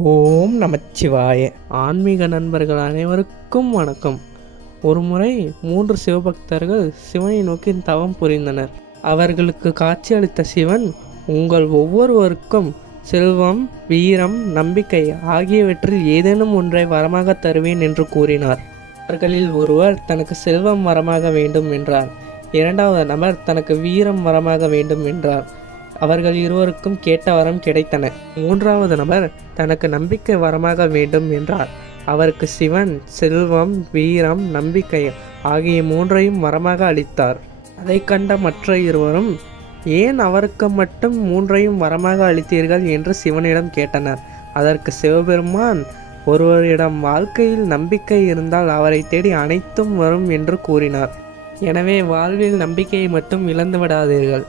ஓம் நமச்சிவாய. ஆன்மீக நண்பர்கள் அனைவருக்கும் வணக்கம். ஒருமுறை 3 சிவபக்தர்கள் சிவனை நோக்கி தவம் புரிந்தனர். அவர்களுக்கு காட்சியளித்த சிவன், உங்கள் ஒவ்வொருவருக்கும் செல்வம், வீரம், நம்பிக்கை ஆகியவற்றில் ஏதேனும் ஒன்றை வரமாக தருவேன் என்று கூறினார். அவர்களில் ஒருவர் தனக்கு செல்வம் வரமாக வேண்டும் என்றார். இரண்டாவது நபர் தனக்கு வீரம் வரமாக வேண்டும் என்றார். அவர்கள் இருவருக்கும் கேட்ட வரம் கிடைத்தன. மூன்றாவது நபர் தனக்கு நம்பிக்கை வரமாக வேண்டும் என்றார். அவருக்கு சிவன் செல்வம், வீரம், நம்பிக்கை ஆகிய மூன்றையும் வரமாக அளித்தார். அதை கண்ட மற்ற இருவரும், ஏன் அவருக்கு மட்டும் மூன்றையும் வரமாக அளித்தீர்கள் என்று சிவனிடம் கேட்டனர். அதற்கு சிவபெருமான், ஒருவரிடம் வாழ்க்கையில் நம்பிக்கை இருந்தால் அவரை தேடி அனைத்தும் வரும் என்று கூறினார். எனவே வாழ்வில் நம்பிக்கையை மட்டும் இழந்து விடாதீர்கள்.